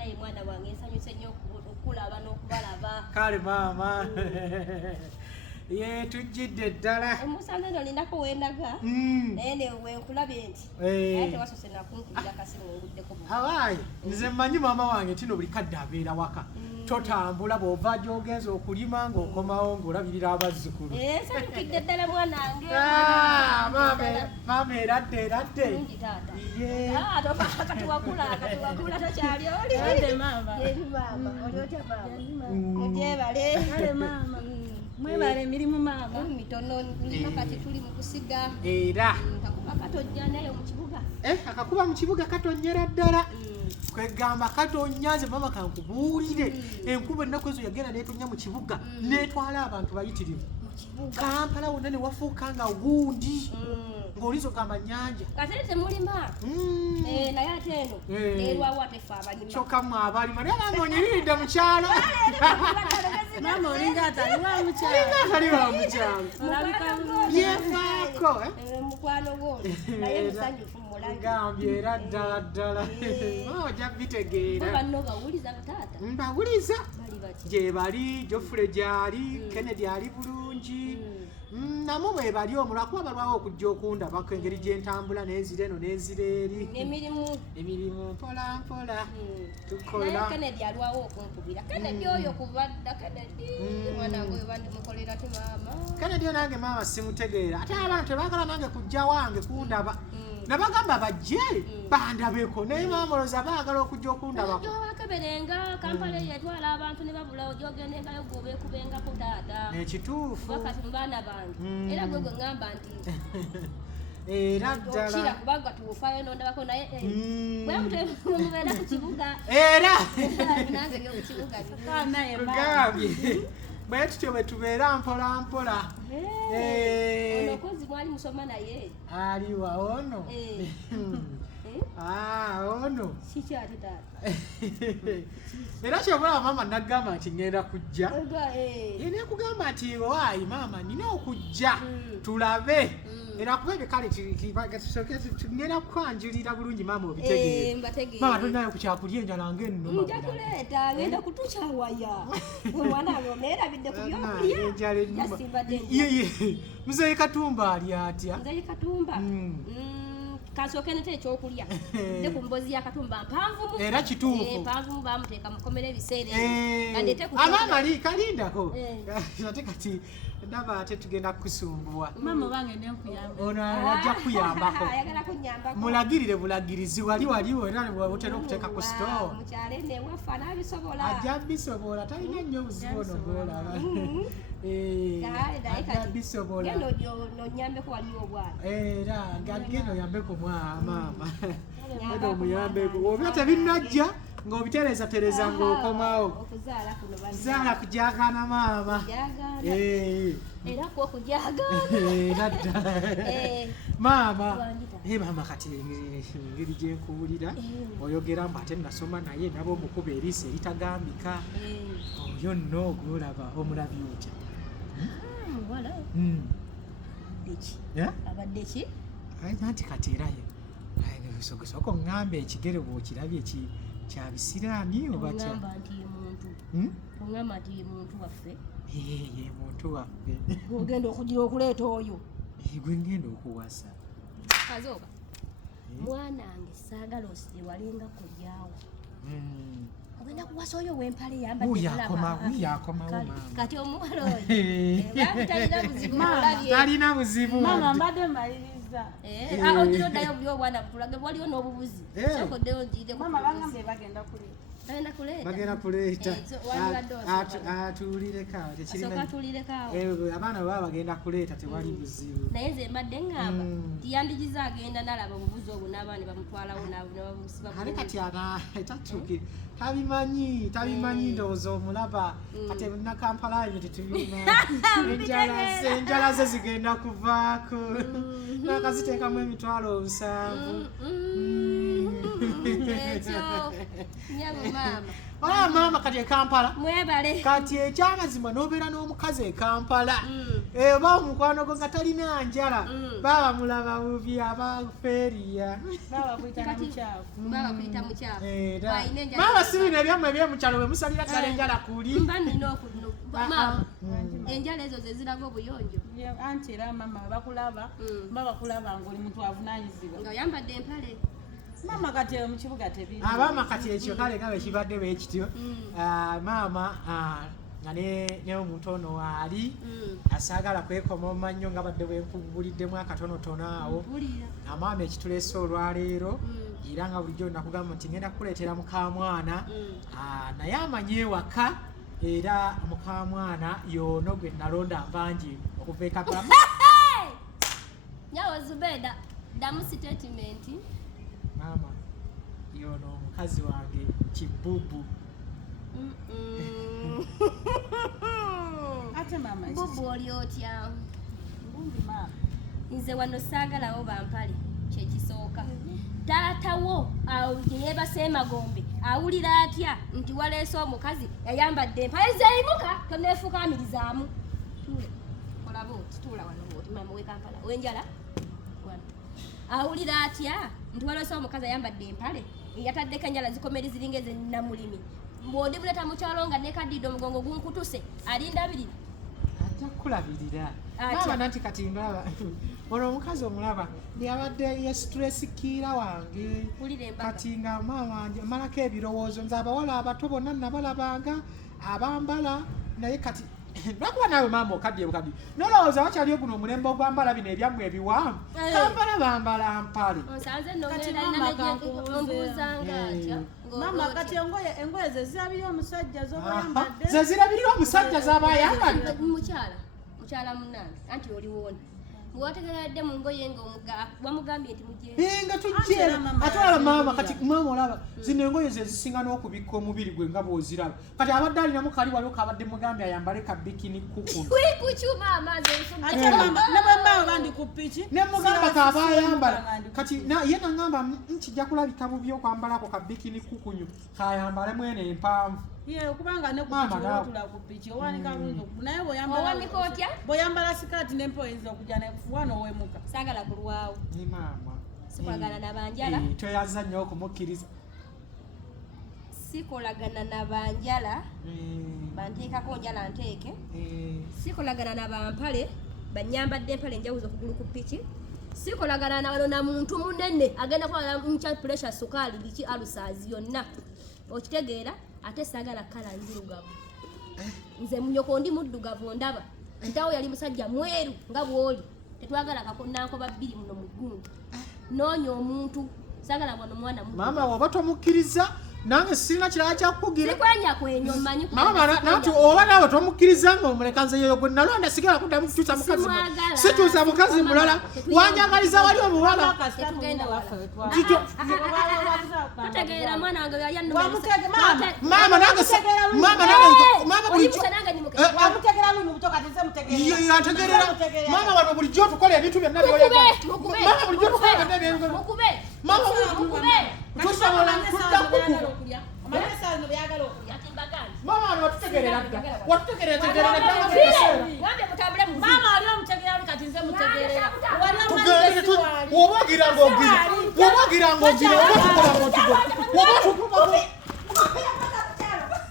naye mwana wange nsanyuse nnyo okulaba n'okubalaba. Kale maama. Ye tujjidde ddala. Musanze ndo nindako wendaga. Naye ne wenkulabye nti. Ate wasose nakunkubira kasimu nguddeko. Hawaii, nze mmanyi maama wange tino buli kadde abeera waka. Totambula bw'ova gy'ogenza okulima ng'okomawo ng'olabirira abazzukulu. Sanyukidde ddala mwanange. Maama eradde. Bulungi taata. Katuwakula tokyali oli. Ate maama. Yeri maama. Oli otya maama? Mugyebale. Kale maama. Mwebale emirimu maama. Mitono nino kati tuli mu kusiga. Era. Kakuba katojja nayo mu kibuga. Akakuba mu kibuga katonnyera ddala. Kwegamba katonnya nze maama kankubuulire. Enkuba ennaku ezo yagenda n'etonnya mu kibuga n'etwala abantu bayitirivu. Kampala wonna ne wafuuka nga gundi. Ng'olizo gamba nnyanja. Kati temulima. Naye ate eno erwawo ate ffe abalima. Kyokka mmwe abalima naye bange onyiriridde mu kyalo. Maama olinga ataliwa mu kyalo. Olinga ataliwa mu kyalo. Yeefaako. Mukwano gwo naye musanyufu mulage. Gambye era ddala. Ojja bitegeera. Banno bawuliza taata. Mbawuliza. Bali baki. Gye bali, Geoffrey gy'ali, Kennedy ali bulungi. Namwe bwe bali omulwa kuba balwawo okujja okundabako engeri gye ntambula n'enzira eno n'enzira eri. Emirimu mpola. Tukola. Naye Kennedy alwawo okunkubira. Kennedy oyo kubadda Kennedy. Mwanange oyo bandimukolera te maama. Kennedy nange maama simutegeera. Ate abantu tebaagala nange kujja wange kundaba. Nabagamba bajje bandabeko naye maama olowooza baagala okujja okundabako. Wakeberenga Kampala yetwala abantu ne babula ogyogendengayo gwobeekubengako taata. Ekituufu. Wakati mu baana bange. Era gwe ngamba nti era ddala. Kira kubanga tuwufaayo n'ondabako naye bwe mubeera ku kibuga. Era. Nange yo ku kibuga. Naye Tugambye. Bwe tutyo bwe tubeera mpola. Ono kozi mwali musoma naye. Aliwa ono. Ono. Kiki ate taata? Era kyobulaba maama nagamba nti ngenda kujja. Yena kugamba nti waayi maama nina okujja tulabe. Era kubenge kale ngenda kukwanjulira bulungi maama obitegeere. Maama tulinayo ku kyakulya enjala ng'enno. Nja kuleeta ngenda kutukyawaya. Omwana wange oneerabidde ku byokulya. Enjala ennuma. Yasimbadde Muzeeyi Katumba ali atya? Muzeeyi Katumba. Kasooke nete ekyokulya. Nde ku mbozi ya Katumba mpanvu. Era kituufu. Mpanvu bamuteeka mukomera ebiseera. Amaama ali kalindako. Ate kati ndaba ate tugenda kukusumbua. Maama bange nenkuyamba. Ono ajja kuyambako. Ayagala kunnyambako. Mulagirire bulagirizi waliwo era bw'otera okuteeka ku store. Mukyala enne wafa n'abisobola. Ajja bisobola talina nnyo obuzibu ono bw'olaba. Ajja bisobola. Genda onnyambeko waliwo obwana. Era genda oyambeko maama. Genda omuyambeko. Oba tebinnajja ng'obitereeza ng'okomawo. Zaala kujaagaana maama. Era kwo kujaagaana. Maama. Maama kati engeri gye nkuwulira oyogera mbu ate nasoma naye nabo omukuba eriiso eritagambika. Oyo nno gw'olaba omulabye otya? Muwala. Deki. Abadde ki? Anti kati era soko ng'ambe ekigere bw'okirabye kya bisiraani oba kya? Ngamba nti ye muntu. Ngamba nti ye muntu waffe. Ye muntu waffe. Ogenda okugira okuleeta oyo. Gwe ngenda okuwasa. Kazooba. Mwanange saagala osire walinga kujjaawo. Ogenda kuwasa oyo w'empale yambadde yakomawo maama. Kati omuwala oyo. Talina buzibu mulabye. Talina buzibu. Maama mbadde mmaliriza. Ogira oddayo buli obwana bulage waliwo n'obubuzi. Sokoddeyo ongiireko. Maama bangambye bagenda kuleeta. Bagenda kuleeta. Atuulireko awo. Abaana baba bagenda kuleeta tewali buzibu. Naye nze mbadde ngamba tiyandigiza agenda nalaba obubuzi obwo n'abaana bamutwalawo n'abamusiba. Ale kati etatuuke tabimanyi ndowooza omulaba kati na Kampala ebyo tetubimanyi. Enjala ze zigenda kuvaako. Nakaziteekamu emitwalo 7. Ekyo. Nyabo mama. Mama kati e Kampala. Mwebale. Kati ekyamazima n'obeera n'omukazi e Kampala. Oba omukwano gwo nga talina njala. Baba mulaba bubi abaferiya. Baba kuyita mukyafu. Mama sibino ebyammwe ebyomukyalo bwe musalira ddala enjala kuli. Mba nina okuno. Mama. Enjala ezo ze ziraga obuyonjo. Anti era mama bakulaba. Bakulaba ng'oli muntu avunaanyizibwa. Nga oyambadde empale. Mama kati mu kibuga tebiri. Abaama kati ekyo kale nga bwe kibadde bwe kityo. Maama nga ne omuntu ono ali asaagala kwekoma mu mannyo nga badde bwenkubuliddemu akatonotono awo. Amaama ekituleese olwaleero era nga bulijjo nakugamba nti ngenda kukuleetera mukamwana naye amanyi ewaka era mukamwana y'ono gwe nalonda mbanji okuva e Kampala. Nyawo Zubeda damu statement. Mama yono omukazi wange kibubu. Ate mama bubu oli otya? Bumbi mama. Nze wano saagalawo bampale kyekisooka. Taatawo yeebase Magombe awulira atya nti waleese omukazi yayambadde empale zeeyimuka toneefukaamirizaamu. Olaba otituula wano oti mama w'e Kampala w'enjala awulira atya nti waleese omukazi ayambadde empale yataddeko enjala zikomeri ziringa ezenamulimi bw'ondi buleta mukyalo nga nekaddiidde omugongo gunkutuse alindabirira ajja kukulabirira. Mama nanti kati ndaba ono omukazi omulaba yabadde yesitulesikira wange kati nga mama wange malako ebirowoozo nze abawala abato bonna nabalabanga abambala naye kati lwakuba naawe maama okadde bukadde nolowooza wakyaliyo guno omulembe ogwambala bino ebyammwe ebiwaamu Kampala bambala mpale. Mama kati engoye ze zirabirira omusajja z'obayambadde. Ze zirabirira omusajja z'abayambadde. Mukyala munnange anti oliwona bw'otegeeredde mu ngoye nga wamugambye nti mujje nga tujjeera atwala maama kati maama olaba zino engoye ze zisinga n'okubikka omubiri gwe nga bw'oziraba kati abadde alinamu kali waliwo kabadde mugambye ayambale ka bikini kukuno kukyuma amaazi ate mama ne bwembaawe bandi ku ppiki ne mugamba kaaba ayambala kati ye nangamba nkijja kulabika bubi okwambala ako ka bikini kukunyu kayambale mwene empanvu. Kubanga ne kutula ku ppiki owanika bulungi naye bw'oyambala sikaati n'empewo oyinza okujja nekufuwa n'owemuka. Saagala kulwawo. Ni maama. Sikolagana na banjala. Toyaza nnyo okumukkiriza. Sikolagana na banjala. Banteekako njala nteeke. Sikolagana na bampale banyambadde empale enjawuzo okugulu ku ppiki. Sikolagana na muntu munene agenda kwala nkya pressure sukaali biki alusaazi yonna. Okitegeera ate saagala kala nzirugavu. Nze munyoko ndi muddugavu ndaba. Ntawo yali musajja mweru nga bw'oli. Tetwagala kakonankoba bbiri muno mu ggundu. Noonya omuntu saagala bwano mwana muto. Maama waba tomukkiriza nange sirina kirala kyakukugira. Sikwenya kwenyo mmanyi ku. Maama nanti oba naawe tomukkiriza ng'omuleka nze yeyo gwe nalonda sigala kuddamu kukyusa mukazi. Sikyusa mukazi mulala. Wanjagaliza wali omuwala. Tetugenda wafa. Totegeera mwana wange yali anno. Maama nange wamutegera lumu butoka teze mutegera. Yategerera. Maama wano bulijjo tukola ebintu byonna by'oyagala. Maama bulijjo tukola ebintu byonna. Mukube. Maama mukube. Tusobola kudda kuku. Amalesa no byagala okulya. Mama wano watutegerera dda. Watutegerera ddala. Ngambye mutambule mu. Mama ali omutegerera oli kati nze mutegerera. Woba ogira ng'ogira. Woba tukola ng'okigo. Woba tukola.